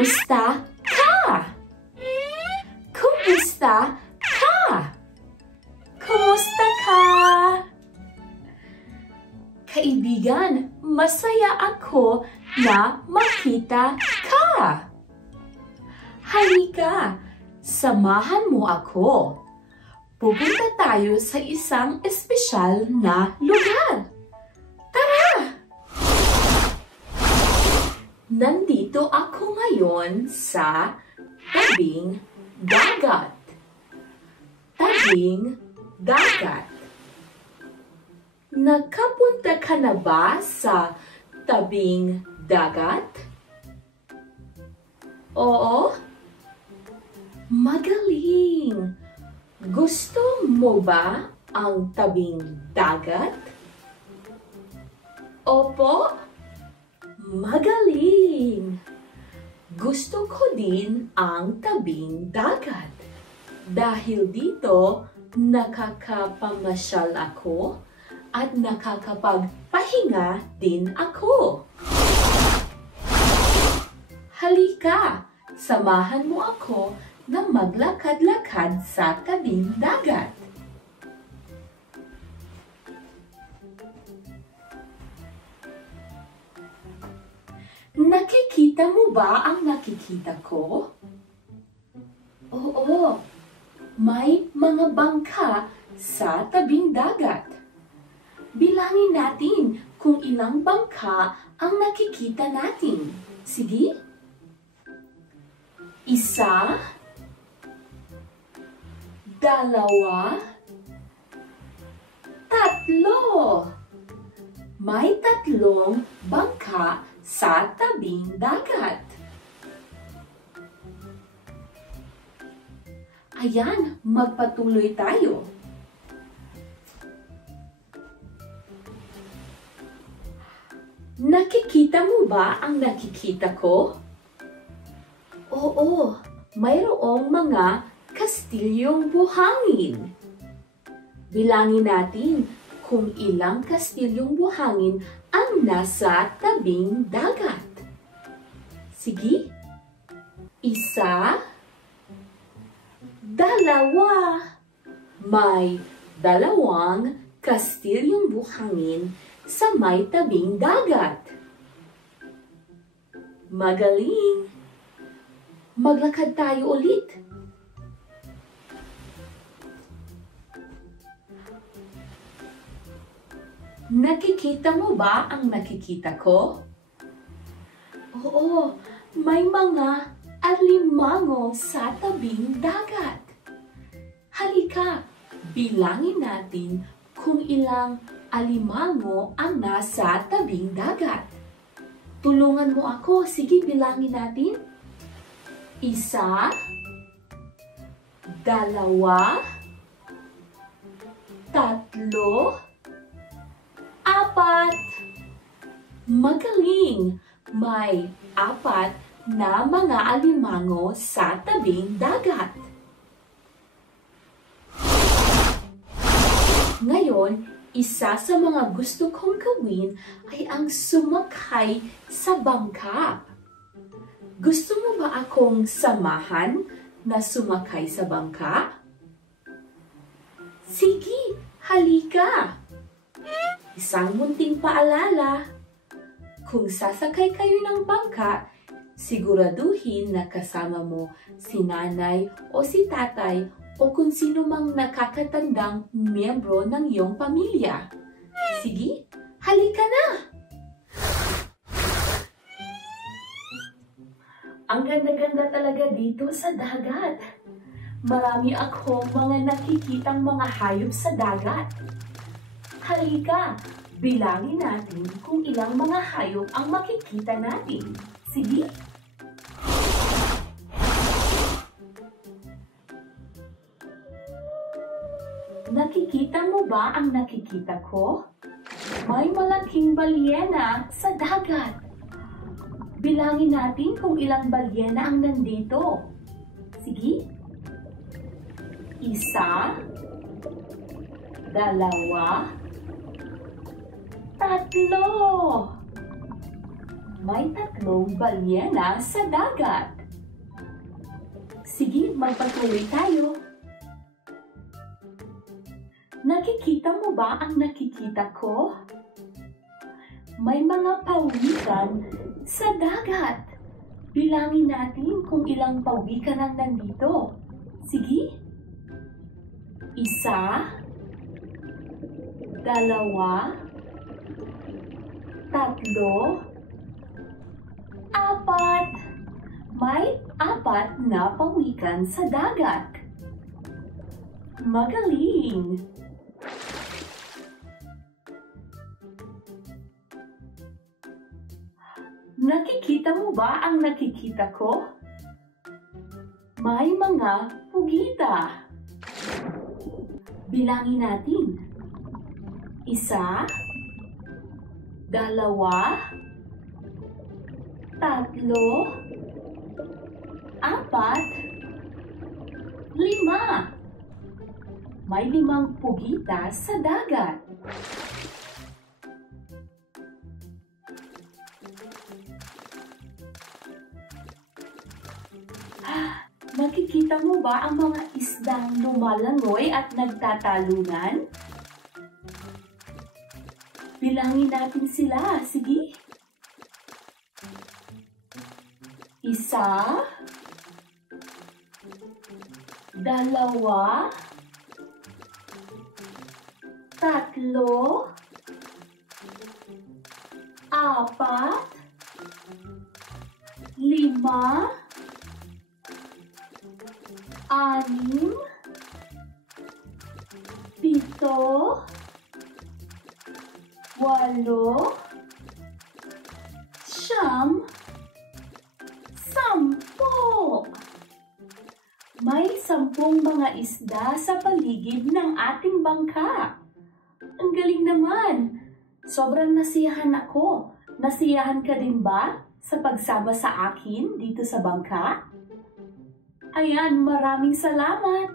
Kumusta ka? Kumusta ka? Kumusta ka? Kaibigan, masaya ako na makita ka. Halika, samahan mo ako. Pupunta tayo sa isang espesyal na lugar. Tara! Nandito ako ngayon sa tabing dagat. Tabing dagat. Nakapunta ka na ba sa tabing dagat? Oo? Magaling! Gusto mo ba ang tabing dagat? Opo? Magaling! Gusto ko din ang tabing dagat. Dahil dito, nakakapamasyal ako at nakakapagpahinga din ako. Halika, samahan mo ako na maglakad-lakad sa tabing dagat. Nakikita mo ba ang nakikita ko? Oo, may mga bangka sa tabing dagat. Bilangin natin kung ilang bangka ang nakikita natin. Sige? 1, 2, 3. May 3 bangka sa tabing dagat. Ayan, magpatuloy tayo. Nakikita mo ba ang nakikita ko? Oo, mayroong mga kastilyong buhangin. Bilangin natin kung ilang kastilyong buhangin ang nasa tabing dagat. Sige? 1, 2. May 2 kastilyong buhangin sa may tabing dagat. Magaling! Maglakad tayo ulit. Nakikita mo ba ang nakikita ko? Oo, may mga alimango sa tabing dagat. Halika, bilangin natin kung ilang alimango ang nasa tabing dagat. Tulungan mo ako. Sige, bilangin natin. 1, 2, 3, 4. Magaling! May 4 na mga alimango sa tabing dagat. Ngayon, isa sa mga gusto kong gawin ay ang sumakay sa bangka. Gusto mo ba akong samahan na sumakay sa bangka? Sige, halika! Isang munting paalala. Kung sasakay kayo ng bangka, siguraduhin na kasama mo si nanay o si tatay o kung sino mang nakakatandang miyembro ng iyong pamilya. Sige, halika na! Ang ganda-ganda talaga dito sa dagat. Marami akong mga nakikitang mga hayop sa dagat. Halika, bilangin natin kung ilang mga hayop ang makikita natin. Sige? Nakikita mo ba ang nakikita ko? May malaking balyena sa dagat. Bilangin natin kung ilang balyena ang nandito. Sige? 1, 2, 3. May 3 balyena sa dagat. Sige, magpatuloy tayo. Nakikita mo ba ang nakikita ko? May mga pawikan sa dagat. Bilangin natin kung ilang pawikan ang nandito. Sige. 1, 2, 3, 4. May 4 na pawikan sa dagat. Magaling! Nakikita mo ba ang nakikita ko? May mga pugita. Bilangin natin. 1, 2, 3, 4, 5. May 5 pugita sa dagat. Nakikita mo ba ang mga isdang lumalangoy at nagtatalunan? Bilangin natin sila. Sige. 1, 2, 3, 4, 5. Anim, 7, 8, 9, 10. May 10 mga isda sa paligid ng ating bangka. Ang galing naman! Sobrang nasiyahan ako. Nasiyahan ka din ba sa pagsama sa akin dito sa bangka? Ayan, maraming salamat!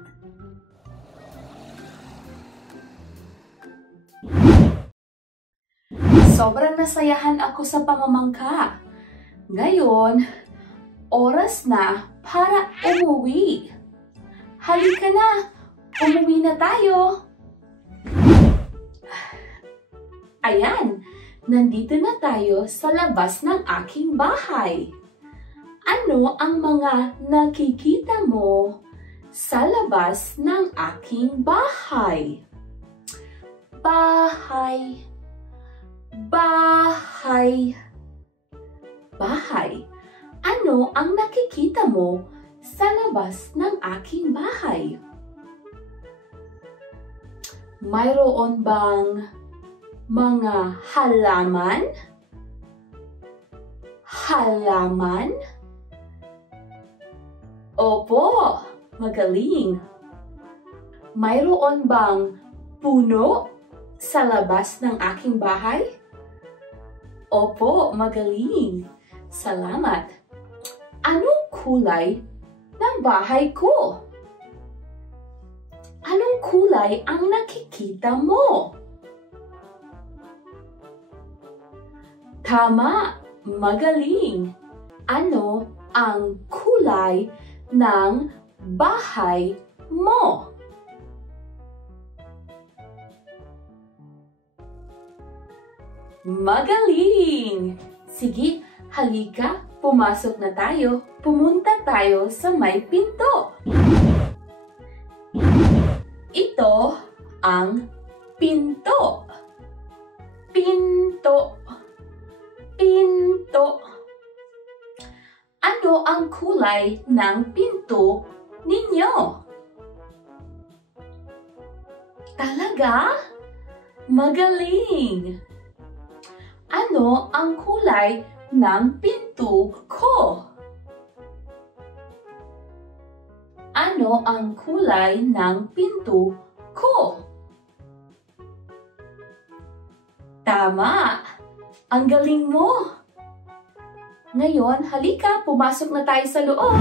Sobrang nasayahan ako sa pamamangka. Ngayon, oras na para umuwi. Halika na, umuwi na tayo. Ayan, nandito na tayo sa labas ng aking bahay. Ano ang mga nakikita mo sa labas ng aking bahay? Bahay, bahay, bahay. Ano ang nakikita mo sa labas ng aking bahay? Mayroon bang mga halaman? Halaman? Opo, magaling. Mayroon bang puno sa labas ng aking bahay? Opo, magaling. Salamat. Anong kulay ng bahay ko? Anong kulay ang nakikita mo? Tama, magaling. Ano ang kulay ng bahay mo? Magaling! Sige, halika, pumasok na tayo. Pumunta tayo sa may pinto. Ito ang pinto. Pinto. Pinto. Ano ang kulay ng pinto ninyo? Talaga? Magaling! Ano ang kulay ng pinto ko? Ano ang kulay ng pinto ko? Tama! Ang galing mo! Ngayon, halika, pumasok na tayo sa loob.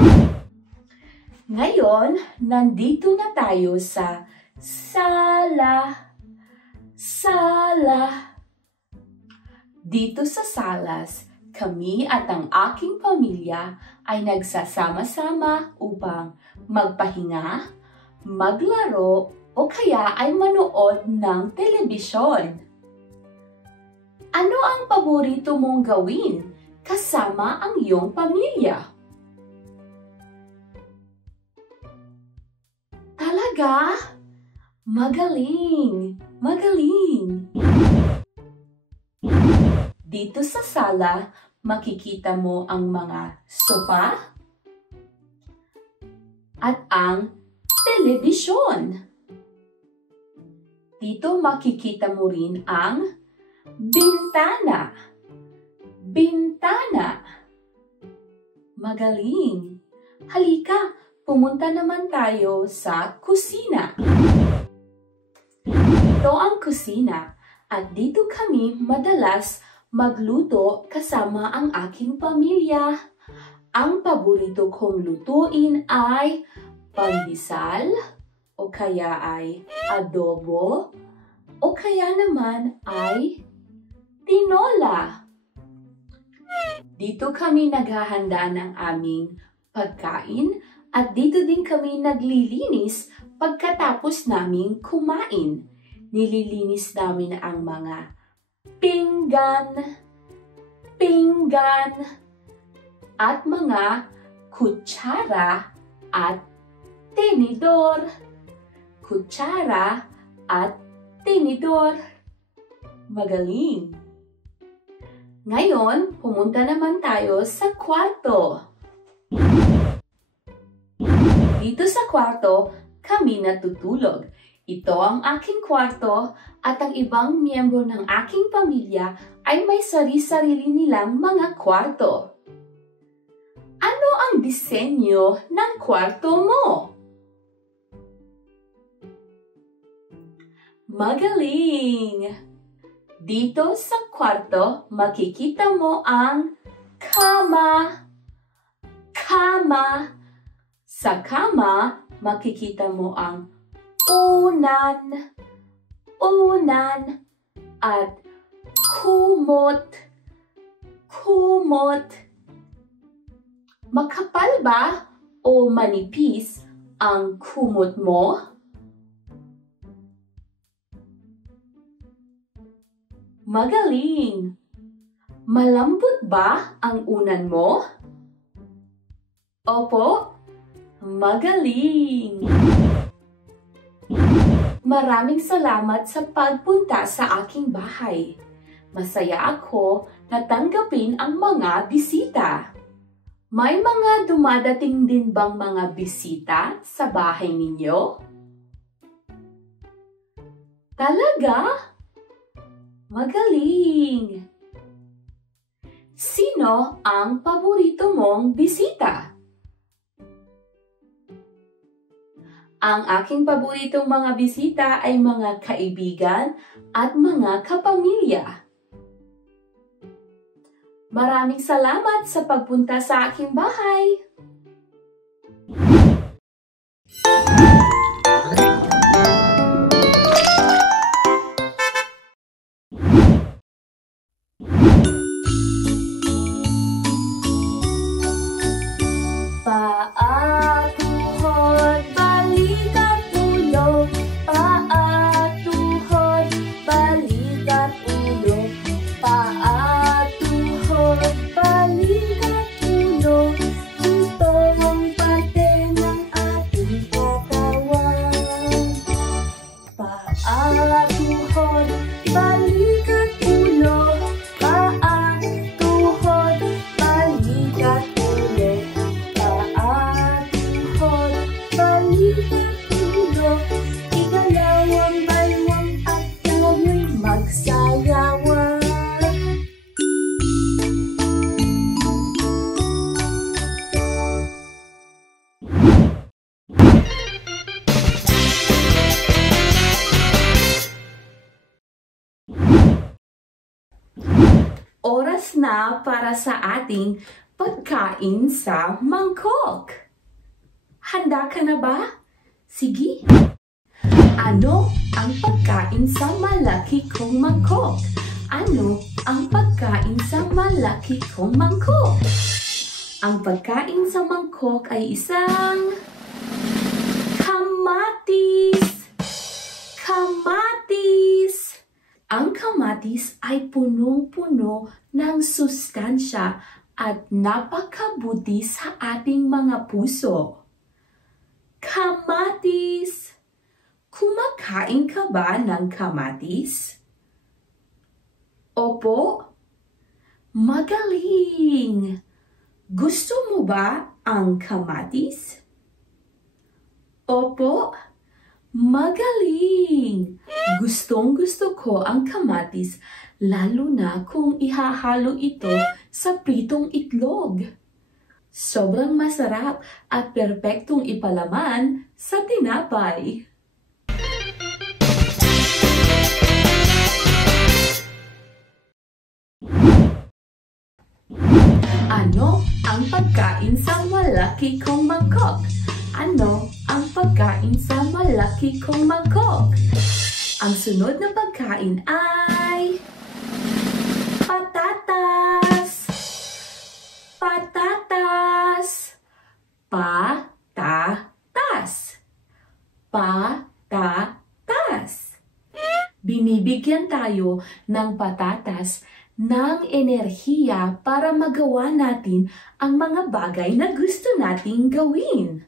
Ngayon, nandito na tayo sa sala. Sala. Dito sa salas, Kami at ang aking pamilya ay nagsasama-sama upang magpahinga, maglaro, o kaya ay manood ng telebisyon. Ano ang paborito mong gawin kasama ang iyong pamilya? Talaga? Magaling! Magaling! Dito sa sala, makikita mo ang mga sofa at ang telebisyon. Dito makikita mo rin ang bintana. Bintana. Magaling! Halika, pumunta naman tayo sa kusina. Ito ang kusina at dito kami madalas magluto kasama ang aking pamilya. Ang paborito kong lutuin ay pandesal, o kaya ay adobo, o kaya naman ay tinola. Dito kami naghahanda ng aming pagkain at dito din kami naglilinis pagkatapos naming kumain. Nililinis namin ang mga pinggan, at mga kutsara at tinidor. Kutsara at tinidor. Magaling! Ngayon, pumunta naman tayo sa kwarto. Dito sa kwarto, kami natutulog. Ito ang aking kwarto at ang ibang miyembro ng aking pamilya ay may sari-sarili nilang mga kwarto. Ano ang disenyo ng kwarto mo? Magaling! Dito sa kwarto, makikita mo ang kama. Kama. Sa kama, makikita mo ang unan, at kumot. Makapal ba o manipis ang kumot mo? Magaling! Malambot ba ang unan mo? Opo, magaling! Maraming salamat sa pagpunta sa aking bahay. Masaya ako na tanggapin ang mga bisita. May mga dumadating din bang mga bisita sa bahay ninyo? Talaga? Magaling! Sino ang paborito mong bisita? Ang aking paboritong mga bisita ay mga kaibigan at mga kapamilya. Maraming salamat sa pagpunta sa aking bahay. Oras na para sa ating pagkain sa mangkok. Handa ka na ba? Sige! Ano ang pagkain sa malaki kong mangkok? Ano ang pagkain sa malaki kong mangkok? Ang pagkain sa mangkok ay isang kamatis. Kamatis! Ang kamatis ay punong-puno ng sustansya at napakabuti sa ating mga puso. Kamatis! Kumakain ka ba ng kamatis? Opo? Magaling! Gusto mo ba ang kamatis? Opo? Magaling! Gustong-gusto ko ang kamatis, lalo na kung ihahalo ito sa pritong itlog. Sobrang masarap at perpektong ipalaman sa tinapay. Ano ang pagkain sa malaki kong mangkok? Ano ang pagkain sa malaki kong mangkok? Ang sunod na pagkain ay patatas. Patatas. Patatas. Patatas. Binibigyan tayo ng patatas ng enerhiya para magawa natin ang mga bagay na gusto nating gawin.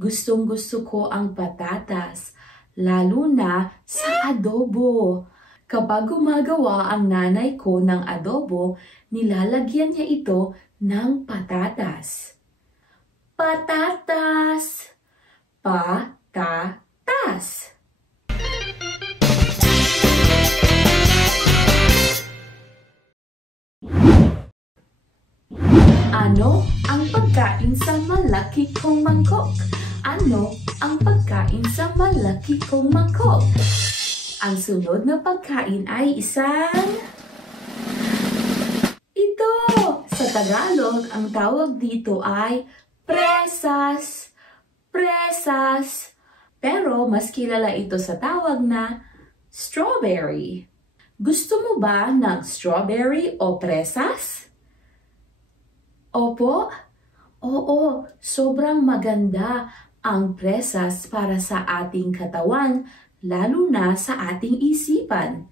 Gustong-gusto ko ang patatas, lalo na sa adobo. Kapag gumagawa ang nanay ko ng adobo, nilalagyan niya ito ng patatas. Patatas! Patatas! Ano ang pagkain sa malaki kong mangkok? Ano ang pagkain sa malaki kong mangkok? Ang sunod na pagkain ay isang... Ito! Sa Tagalog, ang tawag dito ay presas. Presas. Pero mas kilala ito sa tawag na strawberry. Gusto mo ba ng strawberry o presas? Opo? Oo, sobrang maganda ang presas para sa ating katawan, lalo na sa ating isipan.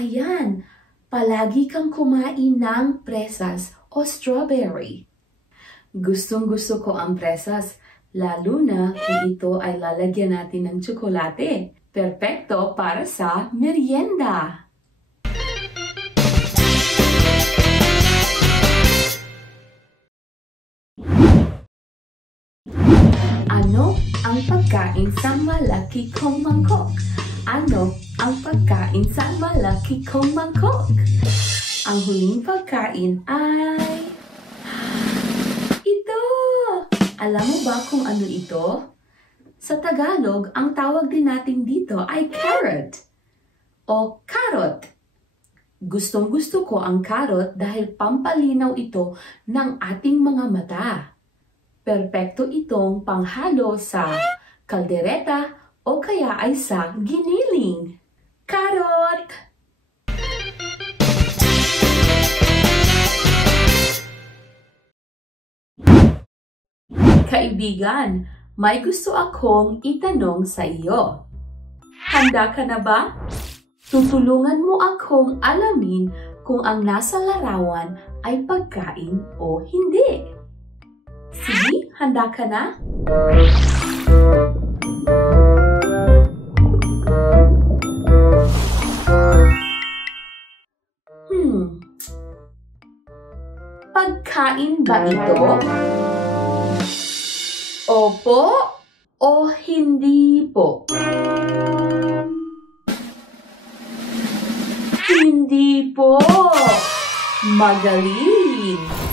Ayan, palagi kang kumain ng presas o strawberry. Gustong-gusto ko ang presas, lalo na kung ito ay lalagyan natin ng tsokolate. Perpekto para sa merienda. Ano ang pagkain sa malaki kong mangkok? Ano ang pagkain sa malaki kong mangkok? Ang huling pagkain ay... Ito! Alam mo ba kung ano ito? Sa Tagalog, ang tawag din natin dito ay carrot o carrot. Gustong-gusto ko ang carrot dahil pampalinaw ito ng ating mga mata. Perpekto itong panghalo sa kaldereta o kaya ay sa giniling. Carrot! Kaibigan, may gusto akong itanong sa iyo. Handa ka na ba? Tutulungan mo akong alamin kung ang nasa larawan ay pagkain o hindi. Sige, handa ka na? Pagkain ba ito? Opo o hindi po? Hindi po! Magaling!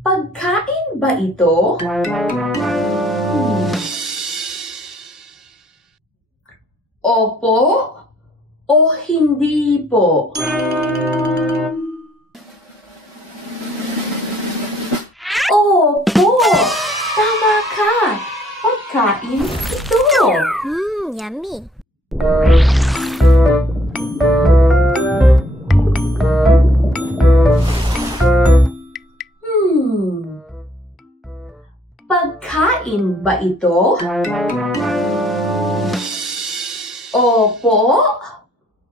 Pagkain ba ito? Opo o hindi po? Oh! pagkain ito? Yummy. Pagkain ba ito? Opo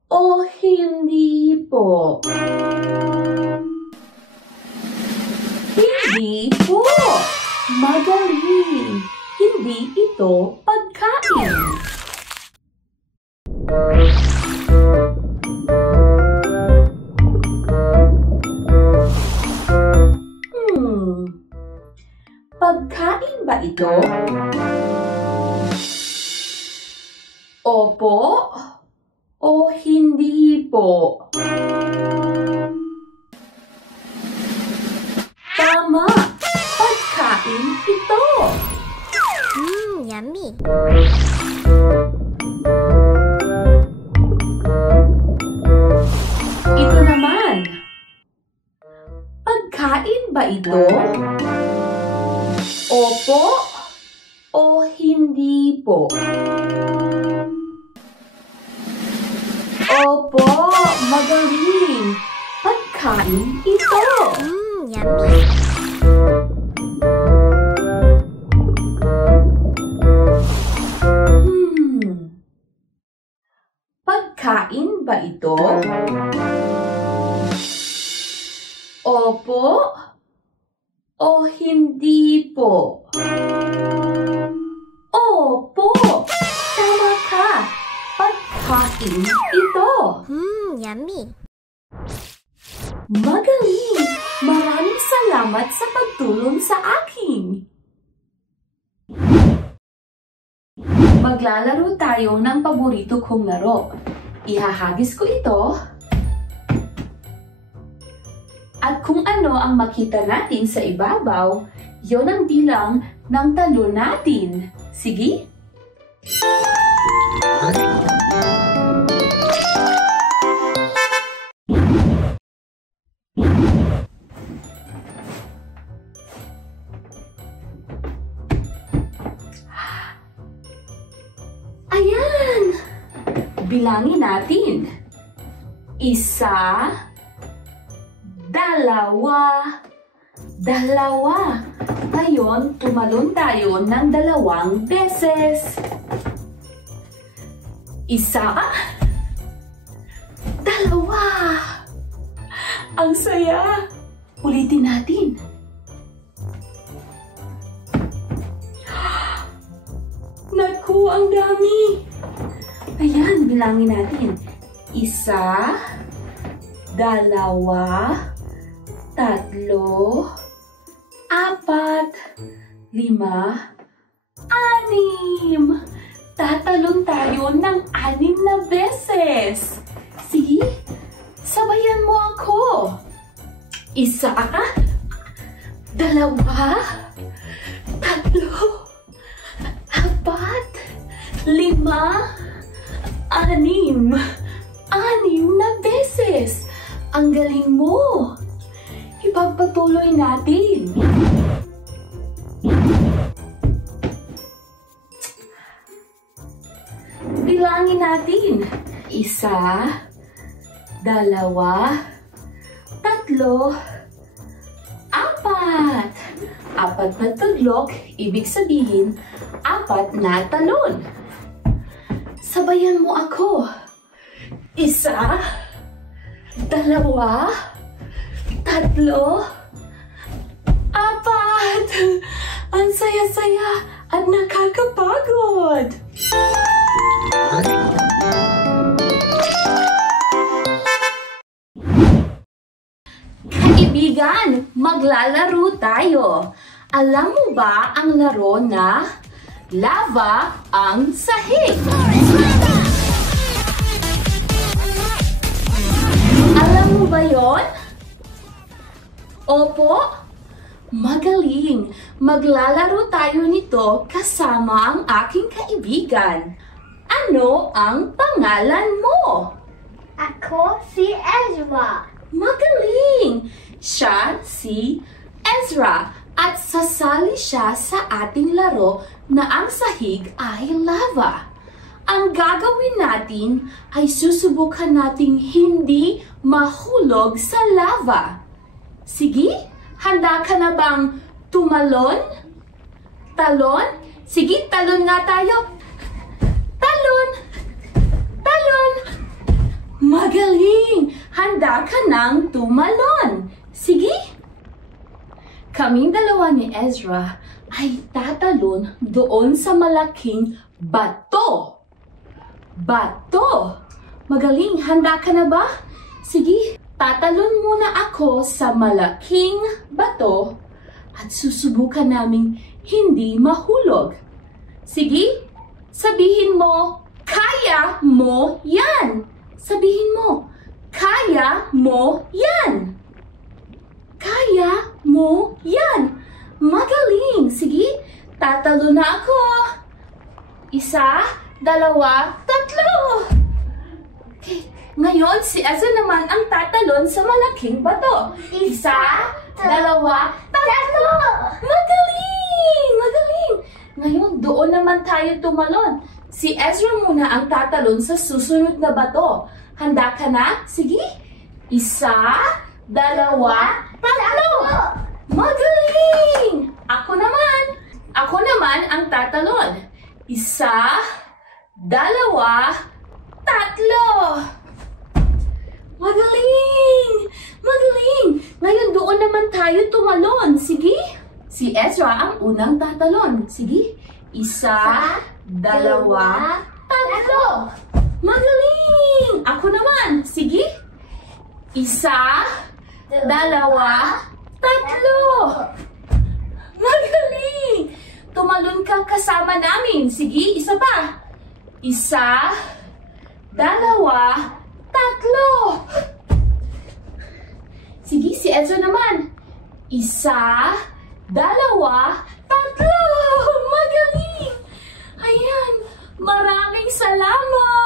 o hindi po? Hindi po. Magaling. Hindi ito pagkain. Pagkain ba ito? Opo o hindi po? Tama! Pagkain ito! Yummy. Ito naman. Pagkain ba ito? Opo o hindi po? Opo, magaling. Pagkain ito. Yummy. Pagkain ba ito? Opo o hindi po? Opo, tama ka. Pagkain ito. Yummy. Magaling! Maraming salamat sa pagtulong sa akin. Maglalaro tayo ng paborito kong laro. Ihahagis ko ito. At kung ano ang makita natin sa ibabaw, yon ang bilang ng talon natin. Sige? Ayan! Bilangin natin. 1, 2, 2. Ngayon, tumalon tayo ng 2 beses. 1, 2. Ang saya! Ulitin natin. Naku, ang dami! Ayan, bilangin natin. 1, 2, 3, 4, 5, 6, 6. Tatalon tayo ng 6 na beses. Sige, sabayan mo ako. 1, 2, 3, 4, 5, 6 na beses. Ang galing mo. Ipagpatuloy natin. Bilangin natin. 1, 2, 3, 4. 4 na tuglok, ibig sabihin, 4 na talon. Sabayan mo ako. 1, 2, 3, 4. Ang saya-saya at nakakapagod. Kaibigan, maglalaro tayo. Alam mo ba ang laro na lava ang sahig? Alam mo ba yon? Opo, magaling. Maglalaro tayo nito kasama ang aking kaibigan. Ano ang pangalan mo? Ako si Ezra. Magaling! Siya si Ezra at sasali siya sa ating laro na ang sahig ay lava. Ang gagawin natin ay susubukan nating hindi mahulog sa lava. Sige, handa ka na bang tumalon? Talon? Sige, talon nga tayo. Talon! Talon! Magaling! Handa ka nang tumalon. Sige? Kaming dalawa ni Ezra ay tatalon doon sa malaking bato. Bato! Magaling, handa ka na ba? Sige, tatalon muna ako sa malaking bato at susubukan naming hindi mahulog. Sige, sabihin mo, kaya mo yan! Sabihin mo, kaya mo yan! Kaya mo yan! Magaling! Sige, tatalo na ako! Isa, dalawa, tatlo! Okay, ngayon si Ezra naman ang tatalon sa malaking bato. Isa, dalawa, tatlo! Magaling! Magaling! Ngayon, doon naman tayo tumalon. Si Ezra muna ang tatalon sa susunod na bato. Handa ka na? Sige. Isa, dalawa, tatlo! Magaling! Ako naman ang tatalon. Isa, dalawa, tatlo! Magaling! Magaling! Ngayon doon naman tayo tumalon. Sige. Si Ezra ang unang tatalon. Sige. Isa, dalawa, tatlo! Magaling! Ako naman. Sige. Isa, dalawa, tatlo! Magaling! Tumalon ka kasama namin. Sige, isa pa. Isa, dalawa, tatlo! Sige, si Ezra naman. Isa, dalawa, tatlo! Magaling! Ayan, maraming salamat!